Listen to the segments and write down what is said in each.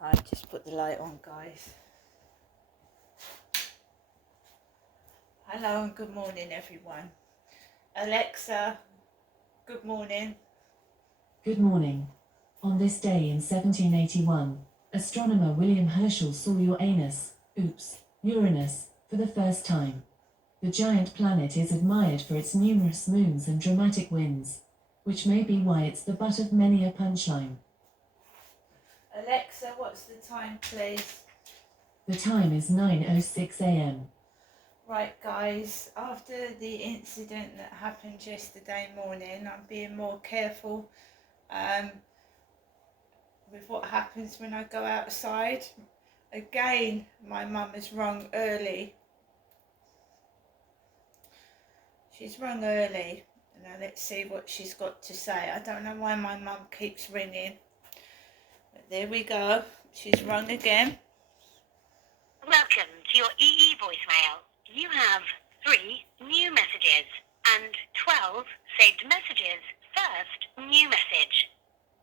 I just put the light on, guys. Hello and good morning, everyone. Alexa, good morning. Good morning. On this day in 1781, astronomer William Herschel saw Uranus, for the first time. The giant planet is admired for its numerous moons and dramatic winds, which may be why it's the butt of many a punchline. Alexa, what's the time, please? The time is 9:06 a.m. Right, guys, after the incident that happened yesterday morning, I'm being more careful with what happens when I go outside. Again, my mum has rung early. She's rung early. Now let's see what she's got to say. I don't know why my mum keeps ringing. But there we go. She's rung again. Welcome to your EE voicemail. You have 3 new messages and 12 saved messages. First new message.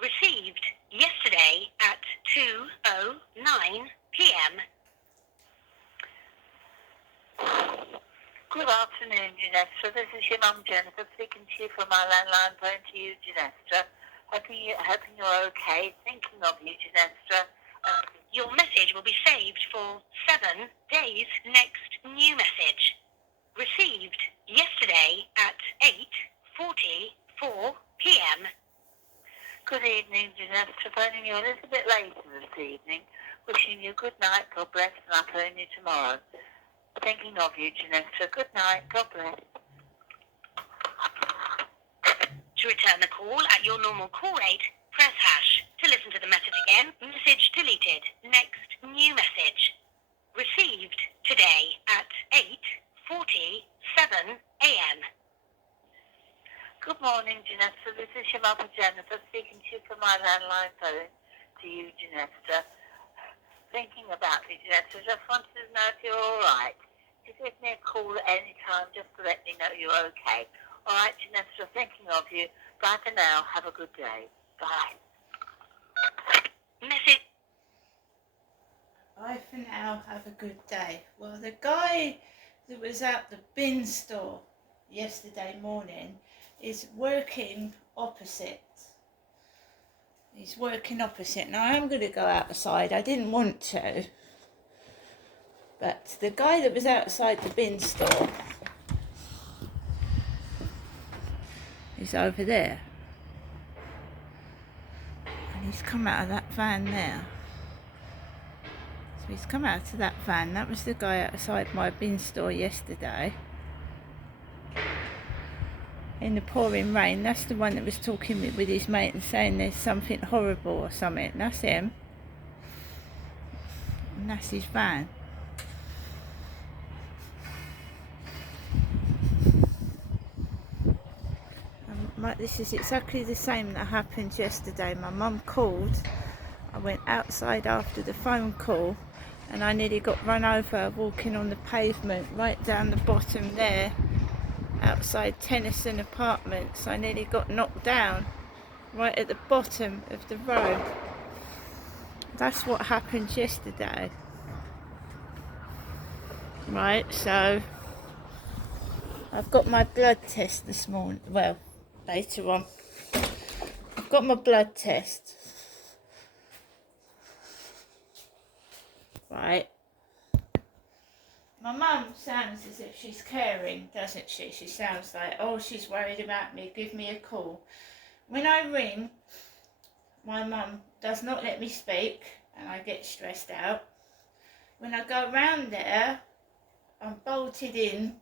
Received yesterday at 2:09 p.m. Good afternoon, Ginesta. This is your mum, Jennifer, speaking to you from my landline phone to you, Ginesta. Hoping you're okay. Thinking of you, Ginesta. Your message will be saved for 7 days. Next new message. Received yesterday at 8:44 p.m. Good evening, Ginesta. Phoning you a little bit later this evening. Wishing you good night, God bless, and I'll phone you tomorrow. Thinking of you, Ginesta. Good night, God bless. To return the call at your normal call rate, press hash. To listen to the message again, message deleted. Next new message. Received today at 8:47 a.m. Good morning, Ginesta. This is your mother, Jennifer, speaking to you from my landline phone to you, Ginesta. Thinking about you, Ginesta. Just wanted to know if you're all right. You give me a call at any time just to let me know you're okay. All right, Ginesta, thinking of you. Bye for now. Have a good day. Bye. Message. Bye for now. Have a good day. Well, the guy that was at the bin store yesterday morning is working opposite. He's working opposite. Now, I'm going to go outside. I didn't want to. But the guy that was outside the bin store is over there. And he's come out of that van there. So he's come out of that van. That was the guy outside my bin store yesterday. In the pouring rain. That's the one that was talking with his mate and saying there's something horrible or something. That's him. And that's his van. This is exactly the same that happened yesterday. My mum called. I went outside after the phone call and I nearly got run over walking on the pavement right down the bottom there outside Tennyson Apartments. I nearly got knocked down right at the bottom of the road. That's what happened yesterday. Right, so I've got my blood test this morning. Well, later on. I've got my blood test. Right. My mum sounds as if she's caring, doesn't she? She sounds like, oh, she's worried about me, give me a call. When I ring, my mum does not let me speak and I get stressed out. When I go round there, I'm bolted in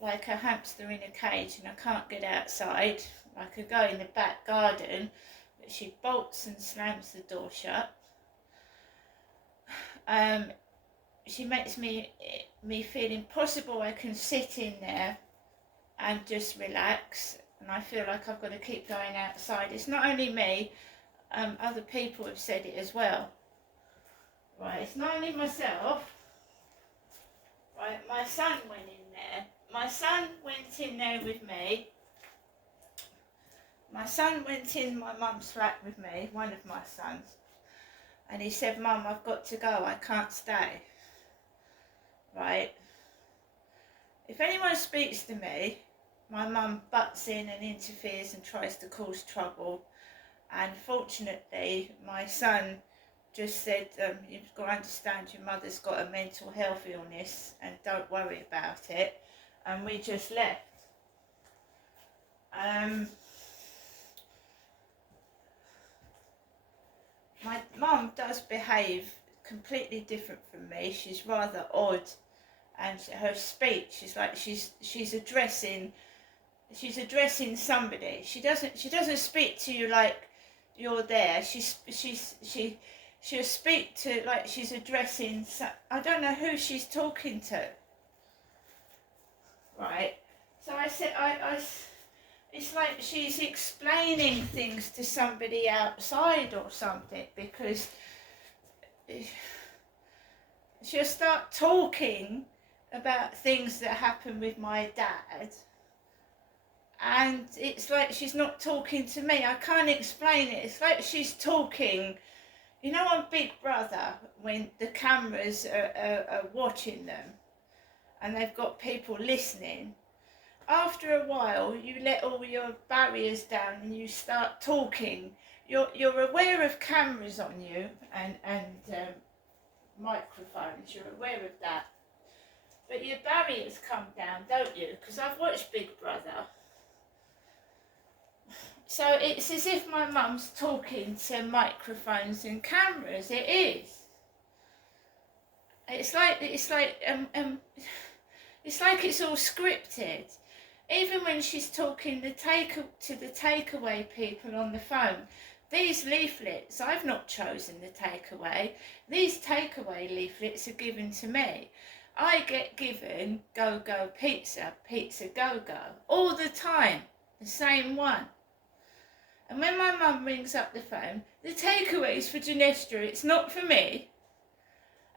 like a hamster in a cage and I can't get outside. I could go in the back garden, but she bolts and slams the door shut. She makes me feel impossible. I can sit in there and just relax, and I feel like I've got to keep going outside. It's not only me, other people have said it as well. Right, it's not only myself. Right, my son went in there. My son went in there with me. My son went in my mum's flat with me, one of my sons. and he said, Mum, I've got to go, I can't stay. Right? If anyone speaks to me, my mum butts in and interferes and tries to cause trouble. And fortunately, my son just said, you've got to understand your mother's got a mental health illness and don't worry about it. And we just left. My mum does behave completely different from me. She's rather odd, and her speech is like she's addressing somebody. She doesn't speak to you like you're there. She'll speak to like she's addressing. I don't know who she's talking to. Right. So I said it's like she's explaining things to somebody outside or something, because she'll start talking about things that happen with my dad, and it's like she's not talking to me. I can't explain it. It's like she's talking, you know, on Big Brother, when the cameras are watching them and they've got people listening. After a while, you let all your barriers down and you start talking. You're aware of cameras on you and microphones. You're aware of that, but your barriers come down, don't you? Because I've watched Big Brother. So it's as if my mum's talking to microphones and cameras. It is. It's like it's all scripted. Even when she's talking to the takeaway people on the phone, these leaflets, I've not chosen the takeaway. These takeaway leaflets are given to me. I get given Go Go Pizza, Pizza Go Go, all the time, the same one. And when my mum rings up the phone, the takeaway's for Ginestra, it's not for me.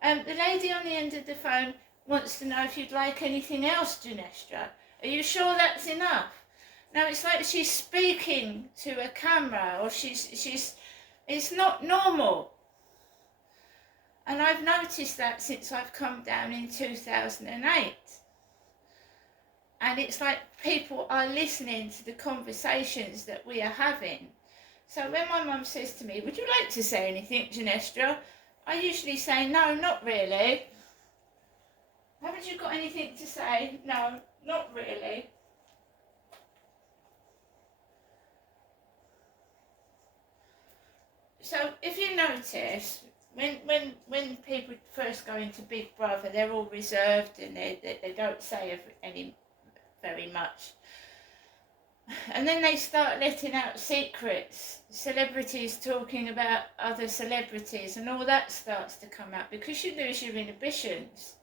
The lady on the end of the phone wants to know if you'd like anything else, Ginestra. Are you sure that's enough? Now it's like she's speaking to a camera, or it's not normal. And I've noticed that since I've come down in 2008. And it's like people are listening to the conversations that we are having. So when my mum says to me, would you like to say anything, Ginestra? I usually say, no, not really. Haven't you got anything to say? No, not really. So if you notice, when people first go into Big Brother, they're all reserved and they don't say very much. And then they start letting out secrets, celebrities talking about other celebrities, and all that starts to come out because you lose your inhibitions.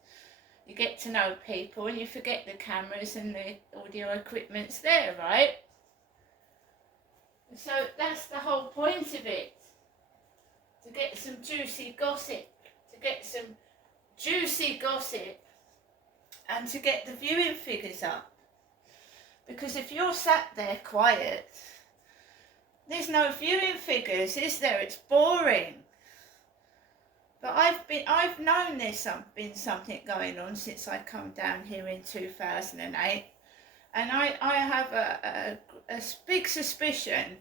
You get to know people and you forget the cameras and the audio equipment's there, right? So that's the whole point of it. To get some juicy gossip. And to get the viewing figures up. Because if you're sat there quiet, there's no viewing figures, is there? It's boring. But I've known there's been something going on since I come down here in 2008, and I have a big suspicion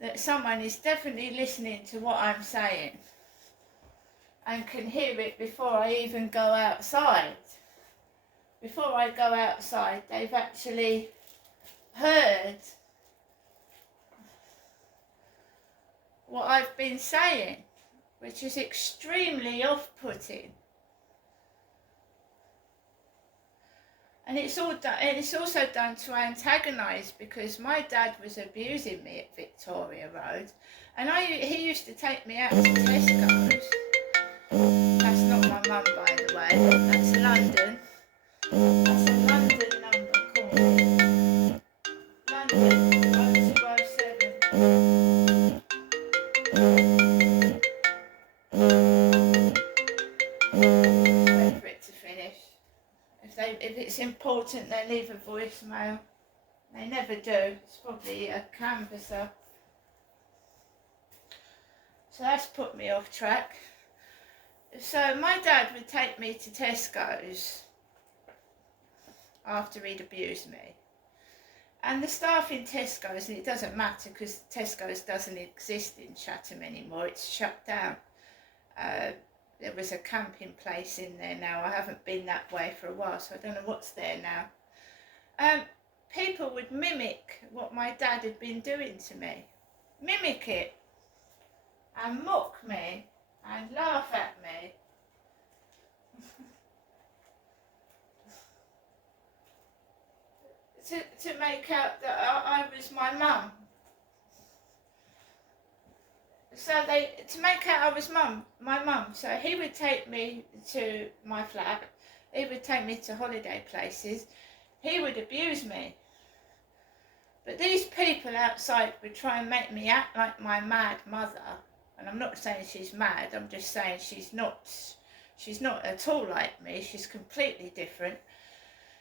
that someone is definitely listening to what I'm saying and can hear it before I even go outside. Before I go outside, they've actually heard what I've been saying, which is extremely off-putting. And it's also done to antagonise, because my dad was abusing me at Victoria Road, and he used to take me out to Tesco's. That's not my mum, by the way. That's London. That's a London number call. London 0207. Wait for it to finish. If it's important, they leave a voicemail. They never do. It's probably a canvasser. So So that's put me off track. So my dad would take me to Tesco's after he'd abused me. And the staff in Tesco's, and it doesn't matter because Tesco's doesn't exist in Chatham anymore, it's shut down. There was a camping place in there now. I haven't been that way for a while, so I don't know what's there now. People would mimic what my dad had been doing to me. Mimic it. And mock me. And laugh at me. to make out that I was my mum. So to make out I was my mum. So he would take me to my flat. He would take me to holiday places. He would abuse me. But these people outside would try and make me act like my mad mother. And I'm not saying she's mad, I'm just saying she's not at all like me, she's completely different.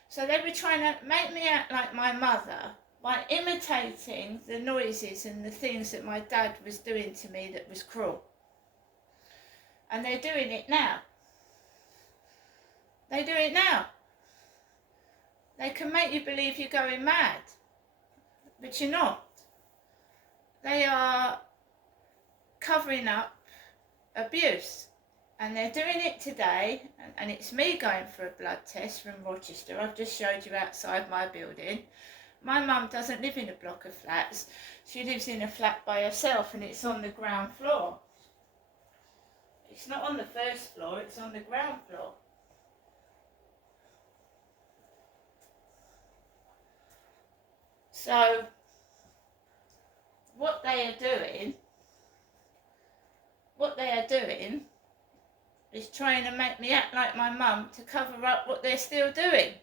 So they were trying to make me act like my mother by imitating the noises and the things that my dad was doing to me that was cruel. And they're doing it now. They do it now. They can make you believe you're going mad, but you're not. They are covering up abuse, and they're doing it today, and it's me going for a blood test from Rochester. I've just showed you outside my building. My mum doesn't live in a block of flats. She lives in a flat by herself, and it's on the ground floor. It's not on the first floor, it's on the ground floor. So what they are doing is trying to make me act like my mum to cover up what they're still doing.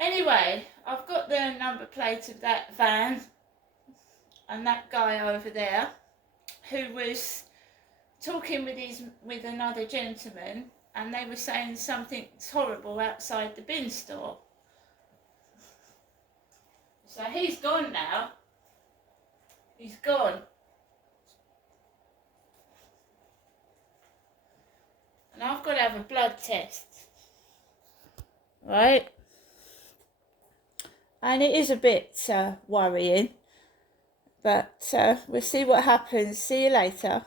Anyway, I've got the number plate of that van and that guy over there who was talking with another gentleman, and they were saying something horrible outside the bin store. So he's gone now. He's gone. And I've got to have a blood test. Right? And it is a bit worrying. But we'll see what happens. See you later.